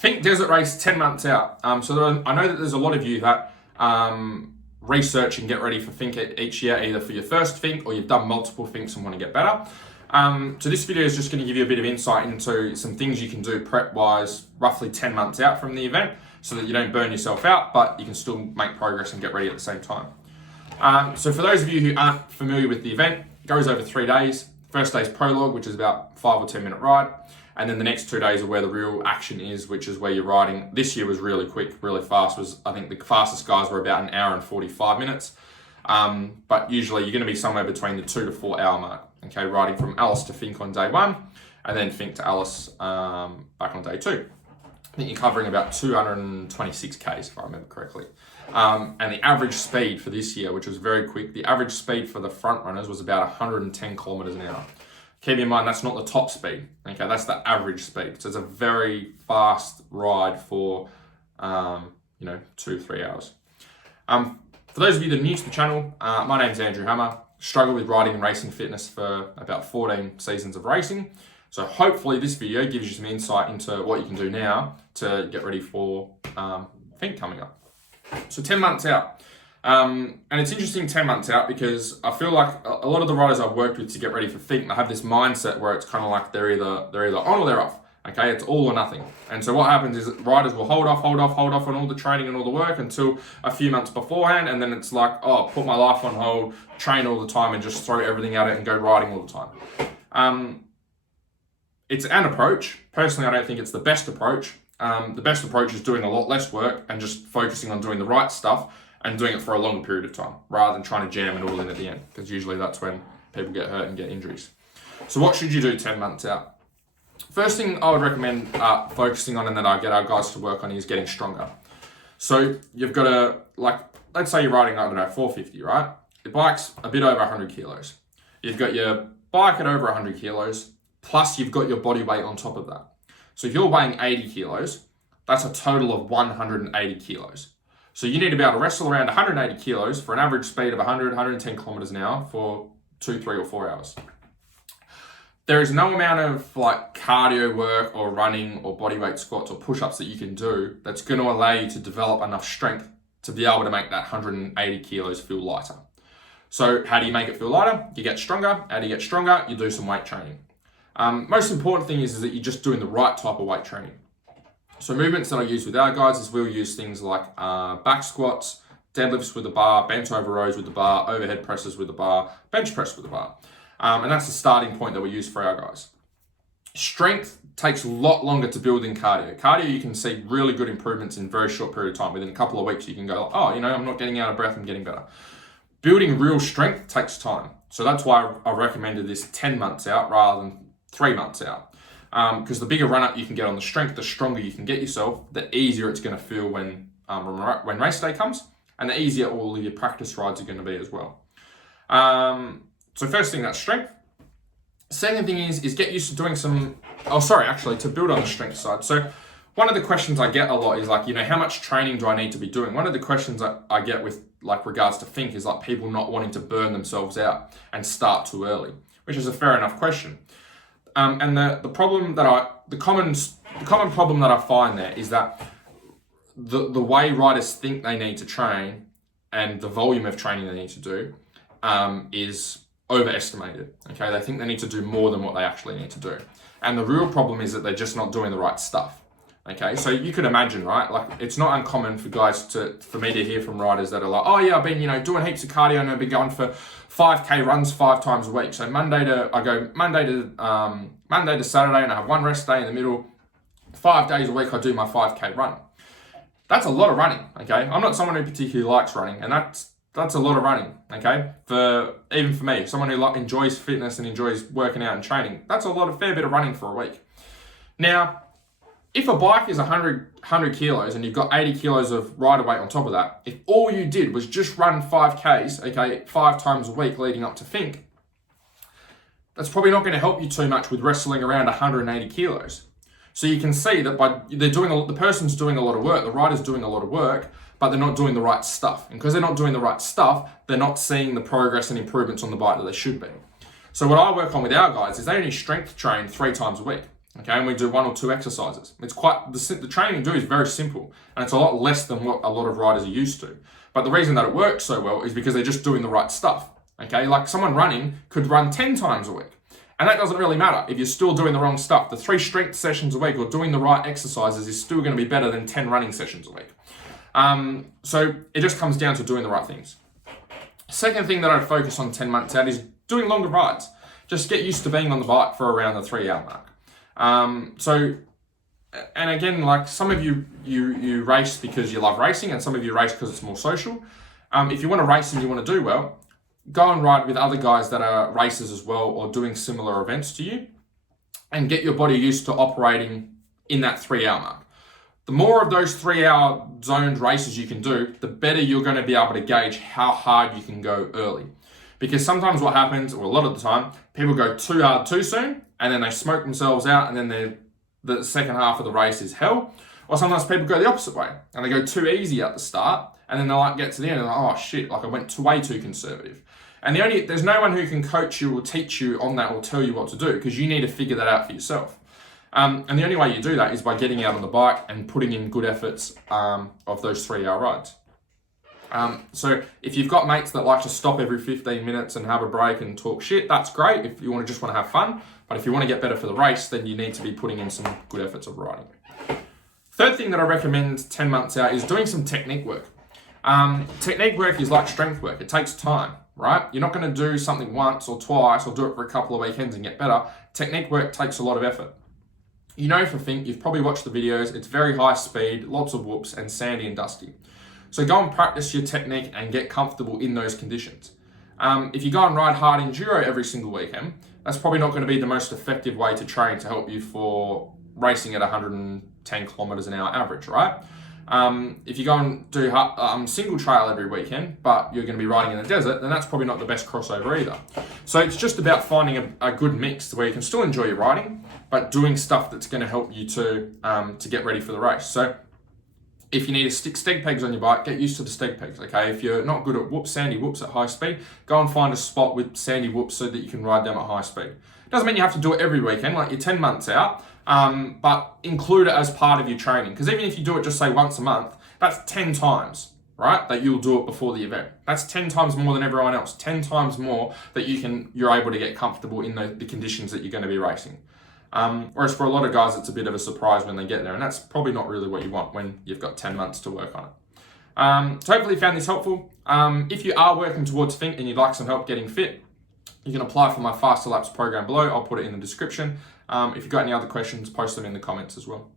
Finke Desert Race 10 months out. I know that there's a lot of you that research and get ready for Finke each year, either for your first Finke or you've done multiple Finkes and want to get better. So this video is just going to give you a bit of insight into some things you can do prep-wise roughly 10 months out from the event so that you don't burn yourself out, but you can still make progress and get ready at the same time. So for those of you who aren't familiar with the event, it goes over 3 days. First day is Prologue, which is about 5 or 10 minute ride. And then the next 2 days are where the real action is, which is where you're riding. This year was really quick, really fast. I think the fastest guys were about 1 hour and 45 minutes. But usually you're going to be somewhere between the 2 to 4 hour mark. Okay, riding from Alice to Finke on day 1, and then Finke to Alice back on day 2. I think you're covering about 226 Ks, if I remember correctly. And the average speed for this year, which was very quick, the average speed for the front runners was about 110 kilometers an hour. Keep in mind, that's not the top speed, okay? That's the average speed. So it's a very fast ride for, 2-3 hours. For those of you that are new to the channel, my name's Andrew Hammer. Struggled with riding and racing fitness for about 14 seasons of racing. So hopefully this video gives you some insight into what you can do now to get ready for Finke coming up. So 10 months out. And it's interesting 10 months out because I feel like a lot of the riders I've worked with to get ready for Finke, they have this mindset where it's kind of like they're either on or they're off. Okay, it's all or nothing. And so what happens is riders will hold off on all the training and all the work until a few months beforehand, and then it's like, oh, put my life on hold, train all the time and just throw everything at it and go riding all the time. It's an approach. Personally, I don't think it's the best approach. The best approach is doing a lot less work and just focusing on doing the right stuff and doing it for a longer period of time rather than trying to jam it all in at the end, because usually that's when people get hurt and get injuries. So what should you do 10 months out? First thing I would recommend focusing on and that I get our guys to work on is getting stronger. So you've got to, let's say you're riding, 450, right? Your bike's a bit over 100 kilos. You've got your bike at over 100 kilos, plus you've got your body weight on top of that. So if you're weighing 80 kilos, that's a total of 180 kilos. So you need to be able to wrestle around 180 kilos for an average speed of 110 kilometers an hour for 2, 3, or 4 hours. There is no amount of cardio work or running or bodyweight squats or push-ups that you can do that's going to allow you to develop enough strength to be able to make that 180 kilos feel lighter. So how do you make it feel lighter? You get stronger. How do you get stronger? You do some weight training. Most important thing is that you're just doing the right type of weight training. So movements that I use with our guys is we'll use things like back squats, deadlifts with the bar, bent over rows with the bar, overhead presses with the bar, bench press with the bar. And that's the starting point that we use for our guys. Strength takes a lot longer to build than cardio. Cardio, you can see really good improvements in a very short period of time. Within a couple of weeks, you can go, I'm not getting out of breath, I'm getting better. Building real strength takes time. So that's why I recommended this 10 months out rather than 3 months out. Because the bigger run up you can get on the strength, the stronger you can get yourself, the easier it's going to feel when race day comes, and the easier all of your practice rides are going to be as well. So first thing, that's strength. Second thing is get used to doing to build on the strength side. So one of the questions I get a lot is how much training do I need to be doing? One of the questions that I get with regards to Finke is people not wanting to burn themselves out and start too early, which is a fair enough question. And the common problem that I find there is that the way riders think they need to train and the volume of training they need to do is overestimated. Okay, they think they need to do more than what they actually need to do, and the real problem is that they're just not doing the right stuff. Okay, so you could imagine, right? It's not uncommon for me to hear from riders that are I've been doing heaps of cardio and I've been going for 5K runs 5 times a week. So Monday to Saturday, and I have 1 rest day in the middle. 5 days a week I do my 5K run. That's a lot of running. Okay, I'm not someone who particularly likes running, and that's a lot of running. Okay, even for me, someone who enjoys fitness and enjoys working out and training, that's a fair bit of running for a week. Now, if a bike is 100 kilos and you've got 80 kilos of rider weight on top of that, if all you did was just run 5Ks, okay, 5 times a week leading up to Finke, that's probably not going to help you too much with wrestling around 180 kilos. So you can see that the person's doing a lot of work, the rider's doing a lot of work, but they're not doing the right stuff. And because they're not doing the right stuff, they're not seeing the progress and improvements on the bike that they should be. So what I work on with our guys is they only strength train 3 times a week. Okay, and we do 1 or 2 exercises. It's quite, the training we do is very simple, and it's a lot less than what a lot of riders are used to. But the reason that it works so well is because they're just doing the right stuff. Okay, like someone running could run 10 times a week. And that doesn't really matter if you're still doing the wrong stuff. The 3 strength sessions a week or doing the right exercises is still going to be better than 10 running sessions a week. So it just comes down to doing the right things. Second thing that I'd focus on 10 months out is doing longer rides. Just get used to being on the bike for around the 3-hour mark. And again, like some of you race because you love racing, and some of you race because it's more social. If you want to race and you want to do well, go and ride with other guys that are racers as well or doing similar events to you, and get your body used to operating in that 3-hour mark. The more of those 3-hour zoned races you can do, the better you're going to be able to gauge how hard you can go early. Because sometimes what happens, or a lot of the time, people go too hard too soon, and then they smoke themselves out, and then the second half of the race is hell. Or sometimes people go the opposite way, and they go too easy at the start, and then they like get to the end and they're like, oh shit, like I went way too conservative. And there's no one who can coach you or teach you on that or tell you what to do, because you need to figure that out for yourself. And the only way you do that is by getting out on the bike and putting in good efforts of those 3-hour rides. So if you've got mates that like to stop every 15 minutes and have a break and talk shit, that's great if you just want to have fun. But if you want to get better for the race, then you need to be putting in some good efforts of riding. Third thing that I recommend 10 months out is doing some technique work. Technique work is like strength work. It takes time, right? You're not going to do something once or twice or do it for a couple of weekends and get better. Technique work takes a lot of effort. You know for Finke, you've probably watched the videos, it's very high speed, lots of whoops, and sandy and dusty. So go and practice your technique and get comfortable in those conditions. If you go and ride hard enduro every single weekend, that's probably not going to be the most effective way to train to help you for racing at 110 kilometers an hour average, right? If you go and do single trail every weekend, but you're going to be riding in the desert, then that's probably not the best crossover either. So it's just about finding a good mix where you can still enjoy your riding, but doing stuff that's going to help you to get ready for the race. So if you need to stick steg pegs on your bike, get used to the steg pegs, okay? If you're not good at sandy whoops at high speed, go and find a spot with sandy whoops so that you can ride them at high speed. Doesn't mean you have to do it every weekend, like you're 10 months out, but include it as part of your training. Because even if you do it just say once a month, that's 10 times, right? That you'll do it before the event. That's 10 times more than everyone else. 10 times more that you're able to get comfortable in the conditions that you're going to be racing. Whereas for a lot of guys, it's a bit of a surprise when they get there, and that's probably not really what you want when you've got 10 months to work on it. So hopefully you found this helpful. If you are working towards Finke and you'd like some help getting fit, you can apply for my Faster Laps program below. I'll put it in the description. If you've got any other questions, post them in the comments as well.